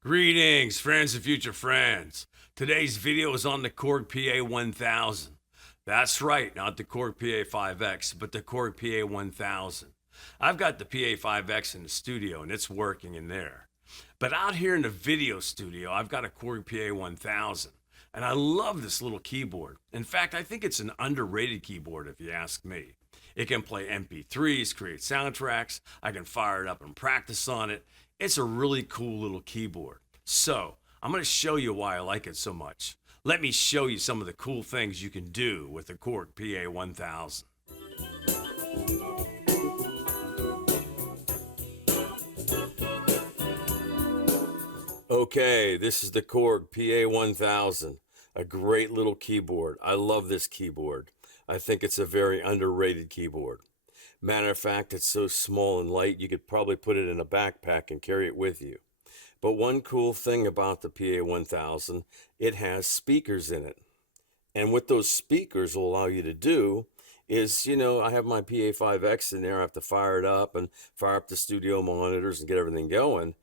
Greetings, friends and future friends. Today's video is on the Korg PA1000. That's right, not the Korg PA5X, but the Korg PA1000. I've got the PA5X in the studio and it's working in there. But out here in the video studio, I've got a Korg PA1000. And I love this little keyboard. In fact, I think it's an underrated keyboard if you ask me. It can play MP3s, create soundtracks. I can fire it up and practice on it. It's a really cool little keyboard. So, I'm going to show you why I like it so much. Let me show you some of the cool things you can do with the Korg PA1000. Okay, this is the Korg PA1000, a great little keyboard. I love this keyboard. I think it's a very underrated keyboard. Matter of fact, it's so small and light, you could probably put it in a backpack and carry it with you. But one cool thing about the PA1000, it has speakers in it. And what those speakers will allow you to do is, I have my PA5X in there. I have to fire it up and fire up the studio monitors and get everything going.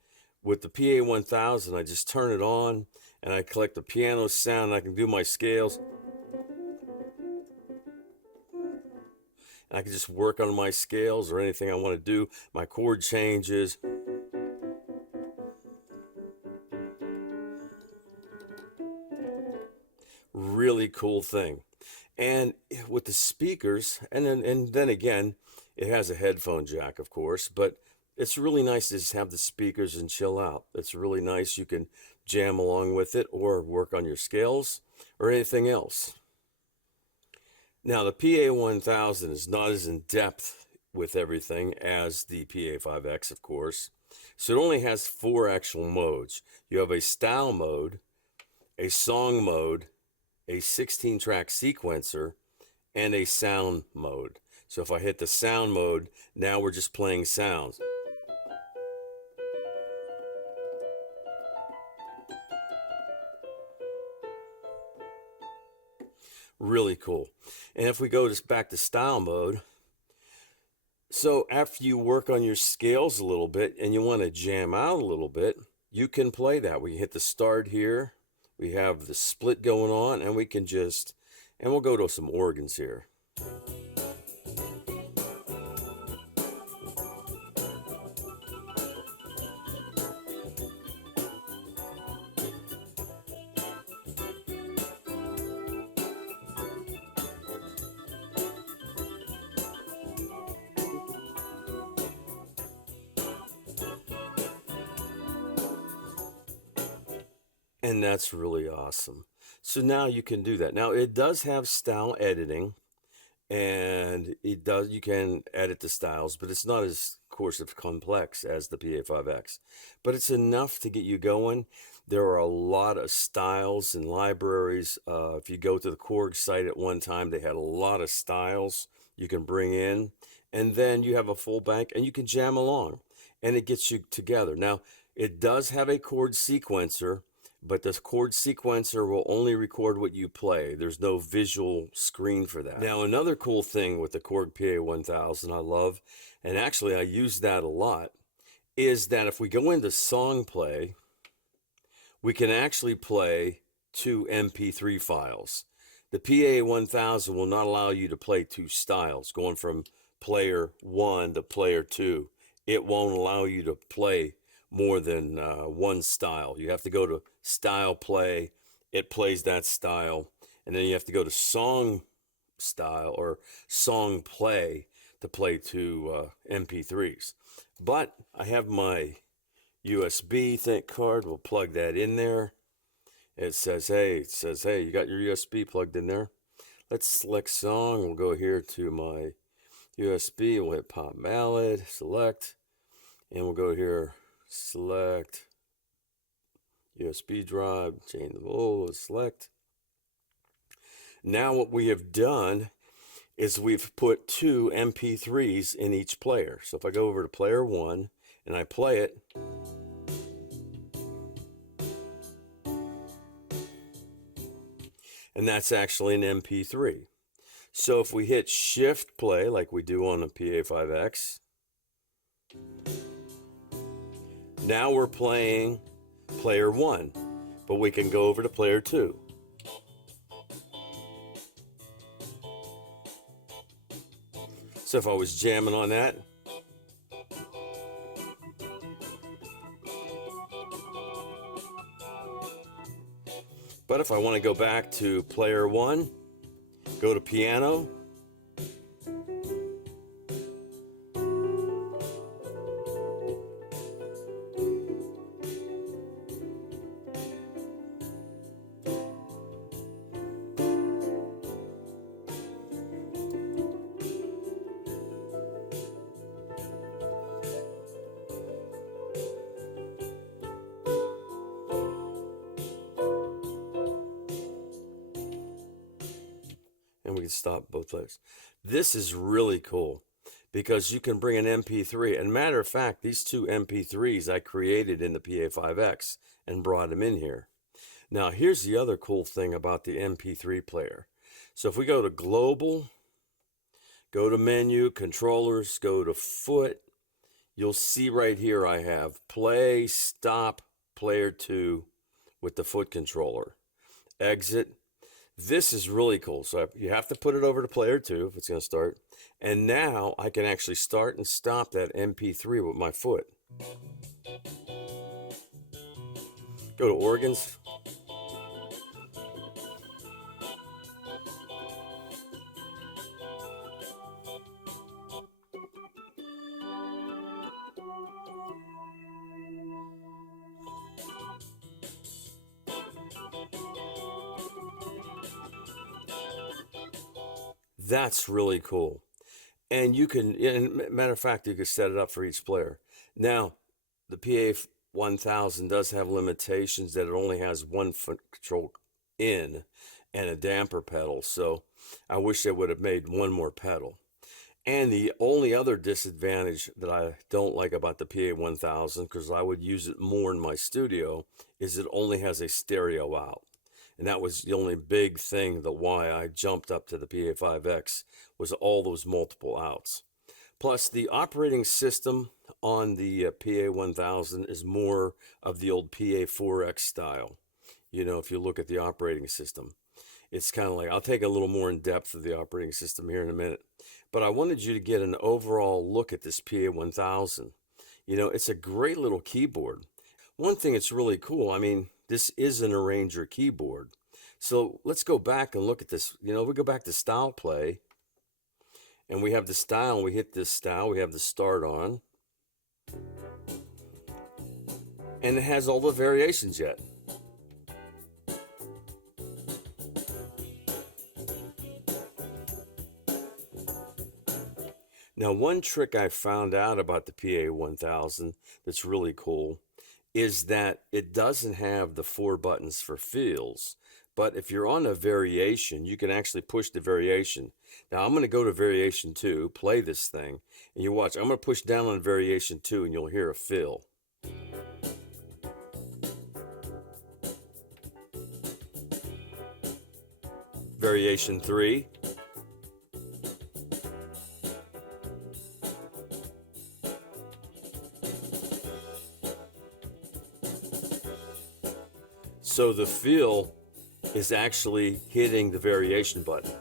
With the PA1000, I just turn it on and I collect the piano sound and I can do my scales. I can just work on my scales or anything I want to do, my chord changes. Really cool thing. And with the speakers, and then again, it has a headphone jack, of course, but it's really nice to just have the speakers and chill out. It's really nice. You can jam along with it or work on your scales or anything else. Now, the PA1000 is not as in depth with everything as the PA5X, of course. So it only has 4 actual modes. You have a style mode, a song mode, a 16-track sequencer, and a sound mode. So if I hit the sound mode, now we're just playing sounds. Really cool. And if we go just back to style mode, so after you work on your scales a little bit and you want to jam out a little bit, you can play that. We hit the start here, we have the split going on, and we can and we'll go to some organs here. And that's really awesome. So now you can do that. Now it does have style editing, and you can edit the styles, but it's not as, of course, as complex as the PA5X. But it's enough to get you going. There are a lot of styles and libraries. If you go to the Korg site at one time, they had a lot of styles you can bring in, and then you have a full bank and you can jam along, and it gets you together. Now, it does have a chord sequencer, but this chord sequencer will only record what you play. There's no visual screen for that. Now, another cool thing with the Korg PA1000 I love, and actually I use that a lot, is that if we go into song play, we can actually play 2 MP3 files. The PA1000 will not allow you to play 2 styles, going from player 1 to player 2. It won't allow you to play more than 1 style. You have to go to style play, it plays that style, and then you have to go to song style or song play to play 2 MP3s. But I have my USB card. We'll plug that in there. It says, hey, you got your USB plugged in there. Let's select song. We'll go here to my USB. We'll hit pop ballad, select, and we'll go here, select USB drive, change the mode, select. Now what we have done is we've put 2 MP3s in each player. So if I go over to player 1 and I play it, and that's actually an MP3. So if we hit shift play like we do on the PA5X, now we're playing player 1, but we can go over to player 2. So if I was jamming on that, but if I want to go back to player 1, go to piano, and we can stop both players. This is really cool because you can bring an MP3. And matter of fact, these two MP3s I created in the PA5X and brought them in here. Now, here's the other cool thing about the MP3 player. So if we go to global, go to menu, controllers, go to foot, you'll see right here I have play, stop, player 2 with the foot controller. Exit. This is really cool. So you have to put it over to player 2 if it's going to start. And now I can actually start and stop that MP3 with my foot. Go to organs. That's really cool. And you can, and matter of fact, you can set it up for each player. Now, the PA1000 does have limitations that it only has one foot control in and a damper pedal. So I wish they would have made one more pedal. And the only other disadvantage that I don't like about the PA1000, because I would use it more in my studio, is it only has a stereo out. And that was the only big thing that why I jumped up to the PA5X was all those multiple outs. Plus, the operating system on the PA1000 is more of the old PA4X style. You know, if you look at the operating system, it's kind of like, I'll take a little more in depth of the operating system here in a minute. But I wanted you to get an overall look at this PA1000. You know, it's a great little keyboard. One thing that's really cool, I mean, this is an arranger keyboard. So let's go back and look at this. You know, we go back to style play, and we have the style, and we hit this style, we have the start on. And it has all the variations yet. Now, one trick I found out about the PA1000 that's really cool is that it doesn't have the 4 buttons for fills. But if you're on a variation, you can actually push the variation. Now, I'm going to go to variation 2, play this thing, and you watch. I'm going to push down on variation 2, and you'll hear a fill. Variation 3. So the fill is actually hitting the variation button.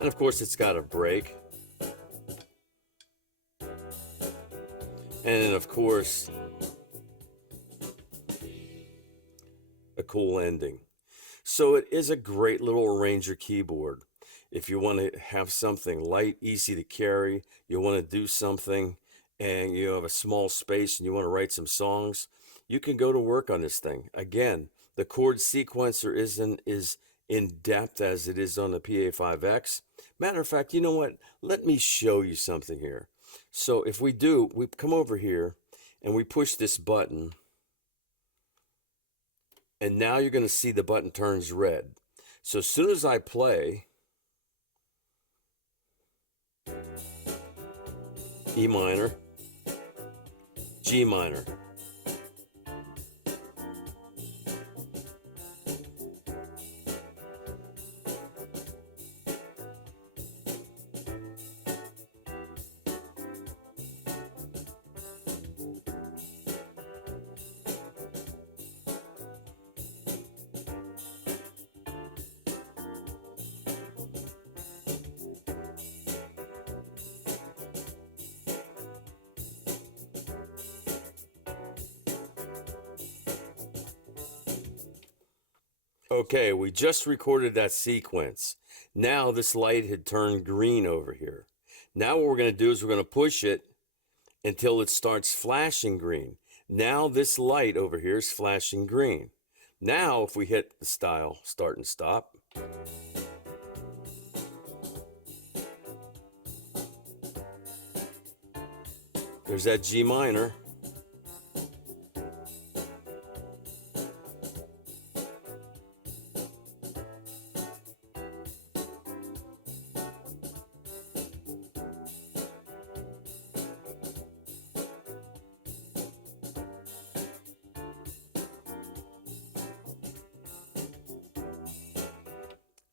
And of course, it's got a break. And then, of course, a cool ending. So it is a great little arranger keyboard. If you want to have something light, easy to carry, you want to do something, and you have a small space and you want to write some songs, you can go to work on this thing. Again, the chord sequencer isn't as in depth as it is on the PA5X. Matter of fact, you know what? Let me show you something here. So if we come over here and we push this button, and now you're going to see the button turns red. So as soon as I play E minor, G minor, Okay, we just recorded that sequence. Now this light had turned green over here. Now what we're going to do is we're going to push it until it starts flashing green. Now this light over here is flashing green. Now if we hit the style start and stop, there's that G minor.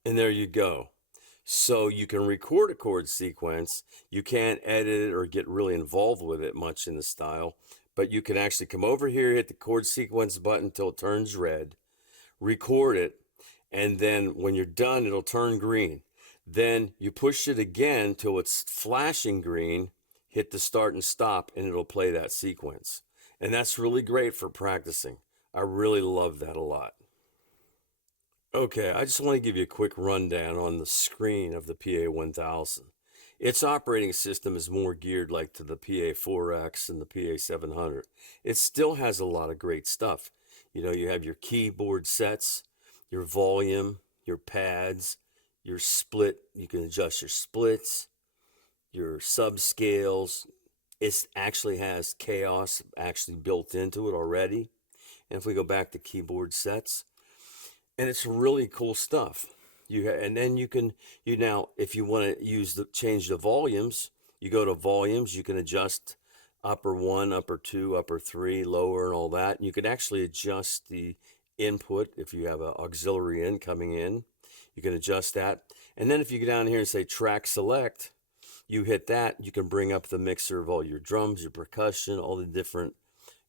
And there you go. So you can record a chord sequence. You can't edit it or get really involved with it much in the style, but you can actually come over here, hit the chord sequence button until it turns red, record it, and then when you're done, it'll turn green. Then you push it again till it's flashing green, hit the start and stop, and it'll play that sequence. And that's really great for practicing. I really love that a lot. Okay, I just want to give you a quick rundown on the screen of the PA1000. Its operating system is more geared like to the PA4X and the PA700. It still has a lot of great stuff. You know, you have your keyboard sets, your volume, your pads, your split. You can adjust your splits, your subscales. It actually has chaos actually built into it already. And if we go back to keyboard sets, and it's really cool stuff. And then you now, if you want to change the volumes, you go to volumes, you can adjust upper 1, upper 2, upper 3, lower, and all that. And you can actually adjust the input if you have an auxiliary in coming in. You can adjust that. And then if you go down here and say track select, you hit that, you can bring up the mixer of all your drums, your percussion, all the different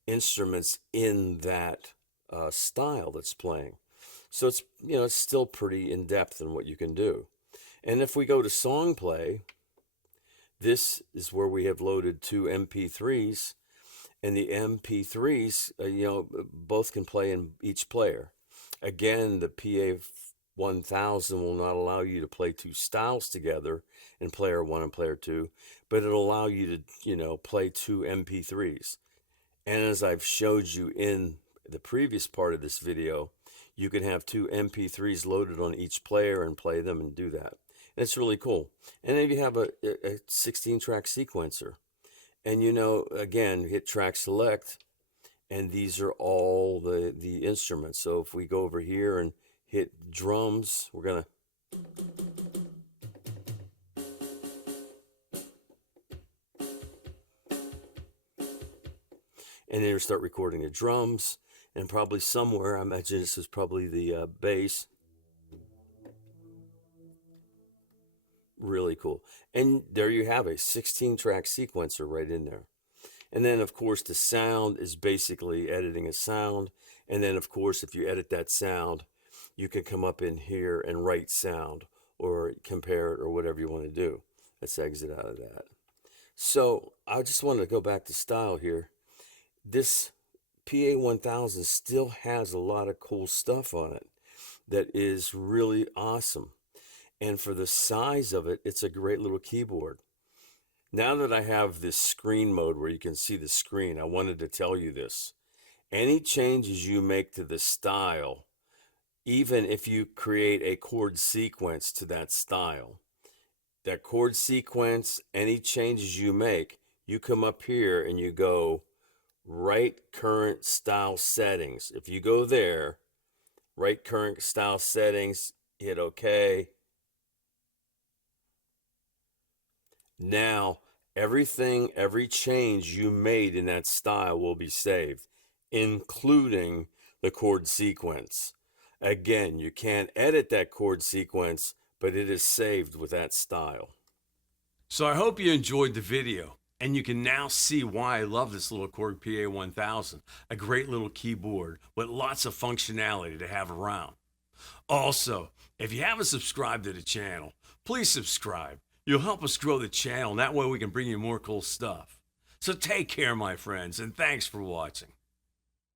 instruments in that style that's playing. So it's, you know, it's still pretty in-depth in what you can do. And if we go to song play, this is where we have loaded 2 MP3s, and the MP3s, you know, both can play in each player. Again, the PA1000 will not allow you to play 2 styles together in player 1 and player 2, but it'll allow you to, you know, play 2 MP3s. And as I've showed you in the previous part of this video, you can have 2 MP3s loaded on each player and play them and do that. And it's really cool. And then you have a 16-track sequencer. And you know, again, hit track select, and these are all the instruments. So if we go over here and hit drums, we're going to... And then you start recording the drums. And probably somewhere, I imagine this is probably the bass. Really cool. And there you have a 16-track sequencer right in there. And then, of course, the sound is basically editing a sound. And then, of course, if you edit that sound, you can come up in here and write sound or compare it or whatever you want to do. Let's exit out of that. So I just wanted to go back to style here. This PA1000 still has a lot of cool stuff on it that is really awesome. And for the size of it, it's a great little keyboard. Now that I have this screen mode where you can see the screen, I wanted to tell you this. Any changes you make to the style, even if you create a chord sequence to that style, that chord sequence, any changes you make, you come up here and you go write current style settings. If you go there, write current style settings, hit OK. Now, every change you made in that style will be saved, including the chord sequence. Again, you can't edit that chord sequence, but it is saved with that style. So I hope you enjoyed the video. And you can now see why I love this little Korg PA1000, a great little keyboard with lots of functionality to have around. Also, if you haven't subscribed to the channel, please subscribe. You'll help us grow the channel, and that way we can bring you more cool stuff. So take care, my friends, and thanks for watching.